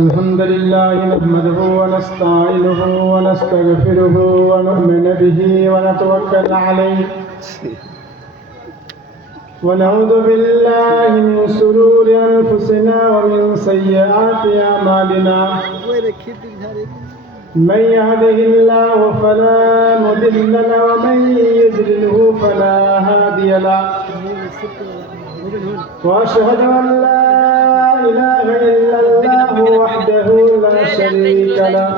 الحمد لله نحمده ونستعينه ونستغفره ونؤمن به ونتوكل عليه ونعوذ بالله من شرور أنفسنا ومن سيئات أعمالنا من يهده الله فلا مضل له ومن يضلله فلا هادي له وأشهد أن لا إله إلا الله وحده لا شريك له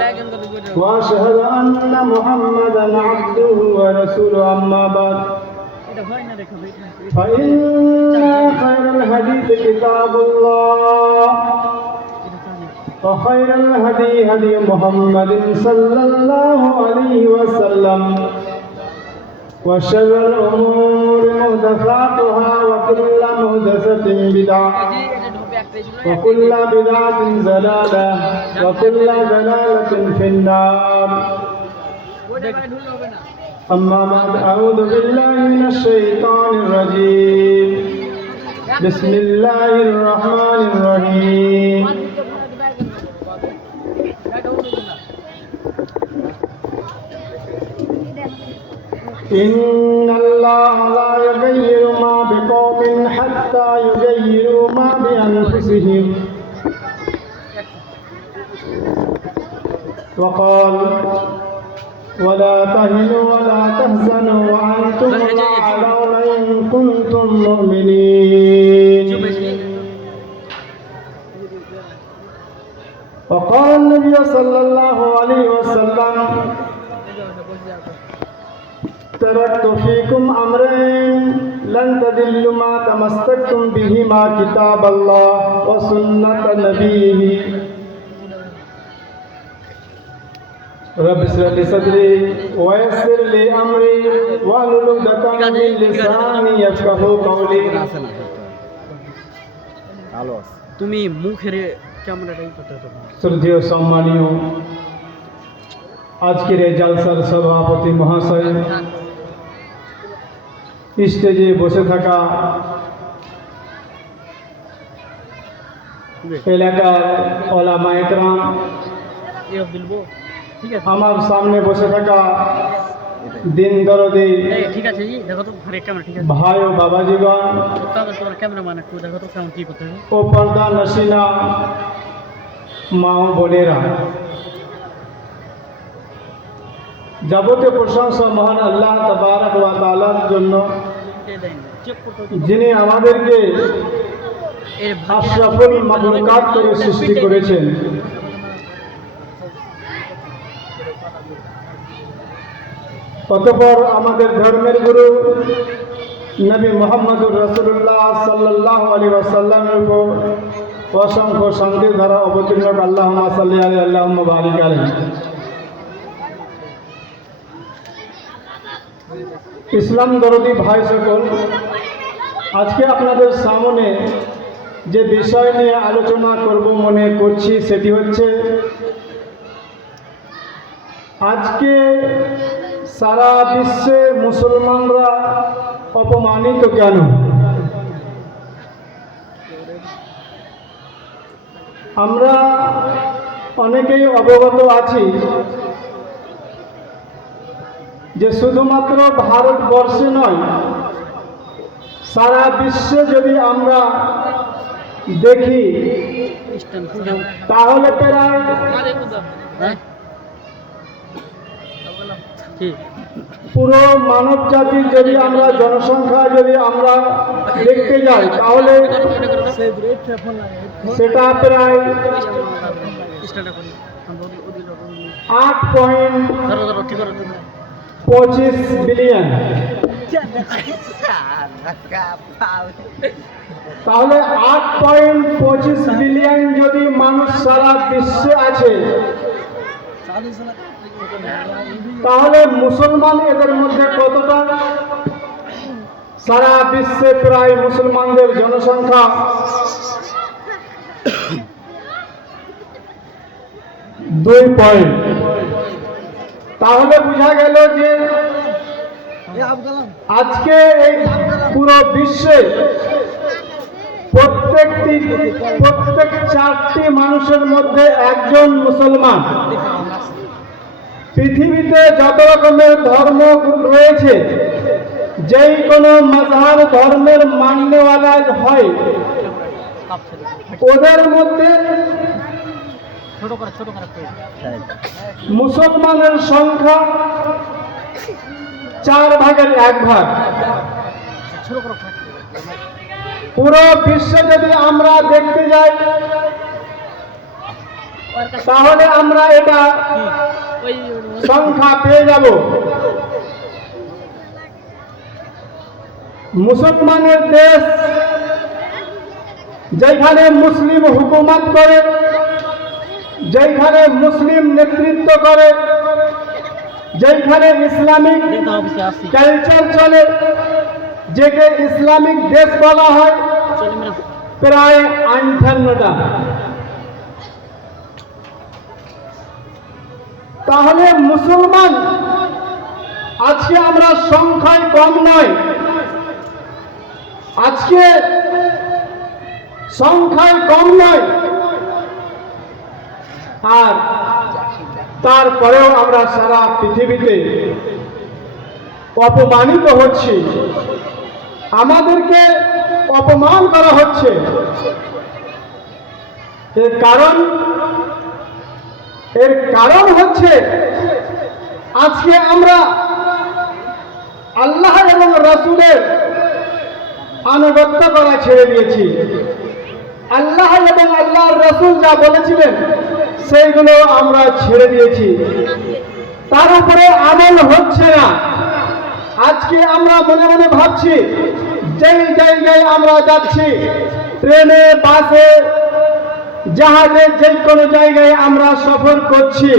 وأشهد أن محمدا عبده ورسوله أما بعد فإن خير الحديث كتاب الله وخير الهدي هدي محمد صلى الله عليه وسلم وشر الأمور محدثاتها وكل محدثة بدعة وكل بدعة ضلالة وكل ضلالة في النار أما بعد أعوذ بالله من الشيطان الرجيم بسم الله الرحمن الرحيم إن الله لا يغير ما بقوم حتى يغيروا ما بأنفسهم وقال ولا تهنوا ولا تحزنوا وأنتم الأعلون إن كنتم مؤمنين وقال النبي صلى الله عليه وسلم تركت فيكم أمرين لن تضلوا ما تمسكتم بهما كتاب الله وسنة نبيه رب اشرح لي صدري ويسر لي أمري واحلل عقدة من لساني يفقهوا قولي তুমি মুখের ক্যামেরাটাই করতে হবে। শ্রদ্ধেয় সম্মানীয় আজকের এই জালসার সভাপতি মহাশয়, স্টেজে বসে থাকা এলাকার ওলামা ইকরাম, আমার সামনে বসে থাকা দিন দরদি ভাই ও বাবাজীগণ ও পর্দা নসিনা মা ও বোনেরা, যাবতীয় প্রশংসা মহান আল্লাহ তাবারক ওয়া তাআলার জন্য, যিনি আমাদেরকে আশরাফুল মাখলুকাত করে সৃষ্টি করেছেন। অতঃপর আমাদের ধর্মের গুরু নবী মুহাম্মদুর রাসূলুল্লাহ সাল্লাল্লাহু আলাইহি ওয়াসাল্লামের উপর অসংখ্য শান্তির ধারা অবতীর্ণ হোক। আল্লাহুম্মা সাল্লি আলাইহি আল্লাহুম্মা বারিক আলাইহি। ইসলাম দরদি ভাই সকল, আজকে আপনাদের সামনে যে বিষয় নিয়ে আলোচনা করব মনে করছি সেটি হচ্ছে, আজকে সারা বিশ্বে মুসলমানরা অপমানিত কেন? আমরা অনেকেই অবগত আছি যে শুধুমাত্র ভারতবর্ষে নয়, সারা বিশ্বে যদি আমরা দেখি তাহলে প্রায় পুরো মানব জাতির যদি আমরা জনসংখ্যা যদি আমরা দেখতে যাই তাহলে সেটা প্রায় 8.25 বিলিয়ন। তাহলে 8.25 বিলিয়ন যদি মানুষ সারা বিশ্বে আছে, তাহলে মুসলমান এদের মধ্যে কতটা? সারা বিশ্বে প্রায় মুসলমানদের জনসংখ্যা 2 পয়েন্ট। তাহলে বোঝা গেল যে আজকে এই পুরো বিশ্বে প্রত্যেক 4টি মানুষের মধ্যে একজন মুসলমান। পৃথিবীতে যত রকমের ধর্ম রয়েছে, যেই কোনো মাযহাব ধর্মের মান্যওয়ালা হয়, ওদের মধ্যে মুসলমানের সংখ্যা 4 ভাগের 1 ভাগ। পুরো বিশ্বে যদি আমরা দেখতে যাই, তাহলে আমরা এটা সংখ্যা পেয়ে যাব। মুসলমানের দেশ, যেখানে মুসলিম হুকুমত করে, যেখানে মুসলিম নেতৃত্ব করে, যেখানে ইসলামিক কালচার চলে, যেকে ইসলামিক দেশ বলা হয়, প্রায় 58টা। তাহলে মুসলমান আজকে আমরা সংখ্যায় কম নয়, আজকে সংখ্যায় কম নয়, আর তারপরেও আমরা সারা পৃথিবীতে অপমানিত হচ্ছি, আমাদেরকে অপমান করা হচ্ছে। এর কারণ হচ্ছে আজকে আমরা আল্লাহ এবং রাসূলের আনুগত্য করা ছেড়ে দিয়েছি। আল্লাহ এবং আল্লাহর রাসূল যা বলেছিলেন সেইগুলো আমরা ছেড়ে দিয়েছি, তার উপরে আমল হচ্ছে না। আজকে আমরা মনে মনে ভাবছি, যেই জায়গায় আমরা যাচ্ছি, ট্রেনে, বাসে, জাহাজে, যে কোনো জায়গায় আমরা সফর করছি,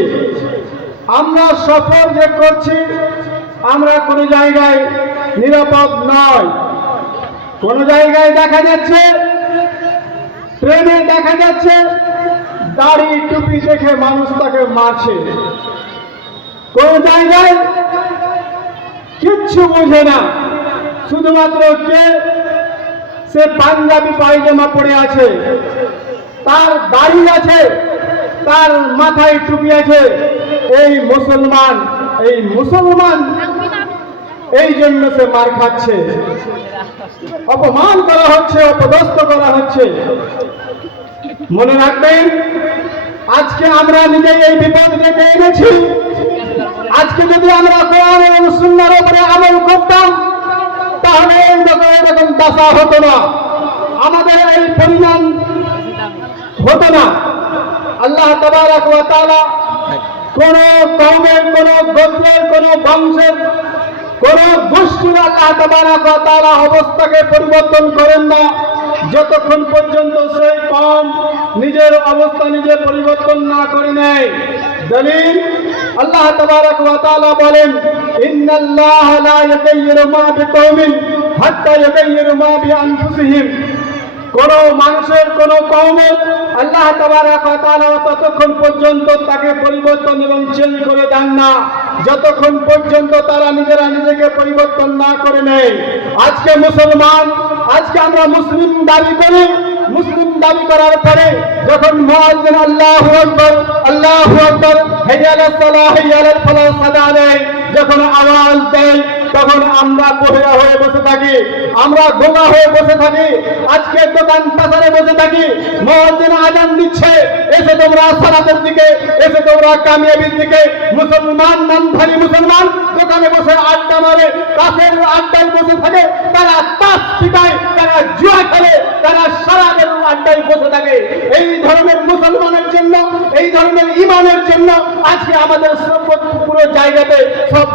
আমরা সফর যে করছি, আমরা কোনো জায়গায় নিরাপদ নয়। কোনো জায়গায় দেখা যাচ্ছে, ট্রেনে দেখা যাচ্ছে, দাড়ি টুপি দেখে মানুষ তাকে মারছে। কোন জায়গায় কিচ্ছু বোঝে না, শুধুমাত্র সে পাঞ্জাবি পায়জামা পরে আছে, তার দাড়ি আছে, তার মাথায় টুপি আছে, এই মুসলমান এই জন্য সে মার খাচ্ছে, অপমান করা হচ্ছে, অপদস্থ করা হচ্ছে। মনে রাখবেন, আজকে আমরা নিজেই এই বিপদ ডেকে এনেছি। আজকে যদি আমরা কোরআন এবং সুন্নাহর উপরে আমল করতাম, তাহলে এরকম দশা হতো না, আমাদের এই পরিমাণ হতো না। আল্লাহ তাবারক ওয়া তাআলা কোন কওমের, কোন গোত্রের, কোন বংশের, কোন গোষ্ঠীর আল্লাহ তাবারক ওয়া তাআলা অবস্থাকে পরিবর্তন করেন না, যতক্ষণ পর্যন্ত সেই কওম নিজের অবস্থা নিজে পরিবর্তন না করে নেয়। দলিল, আল্লাহ তাবারক ওয়া তাআলা বলেন, ইন্নাল্লাহা লা ইউগাইয়িরু মা বিকওমিন হাত্তা ইউগাইয়িরু মা বিআনফুসিহিম। কোন মানুষের, কোন কওমের আল্লাহ তাবারক ওয়া তাআলা ততক্ষণ পর্যন্ত তাকে পরিবর্তন এবং চেঞ্জ করে দেন না, যতক্ষণ পর্যন্ত তারা নিজেরা নিজেকে পরিবর্তন না করে নেয়। আজকে মুসলমান, আজকে আমরা মুসলিম দাবি করি, মুসলিম দাবি করার পরে যখন মুয়াজ্জিন আল্লাহু আকবার, আল্লাহু আকবার, হাইয়া আলাস সালাহ, হাইয়া আলাল ফালাহ সাদা দেয়, যখন আওয়াজ দেয়, তখন আমরা বহিরা হয়ে বসে থাকি, আমরা গোঙা হয়ে বসে থাকি। আজকে দোকান পাশারে বসে থাকি, মুয়াজ্জিন আযান দিচ্ছে, এসে তোমরা সালাতের দিকে, এসে তোমরা কামিয়াবির দিকে। মুসলমান, নামধারী মুসলমান দোকানে বসে আড্ডা মারে, কাফের আড্ডায় বসে থাকে, তারা তাস পিটায়, তারা জুয়া খেলে, তারা সারাদের আড্ডায় বসে থাকে। এই ধরনের মুসলমানের জন্য, এই ধরনের ইমানের জন্য আজকে আমাদের পুরো জায়গাতে সব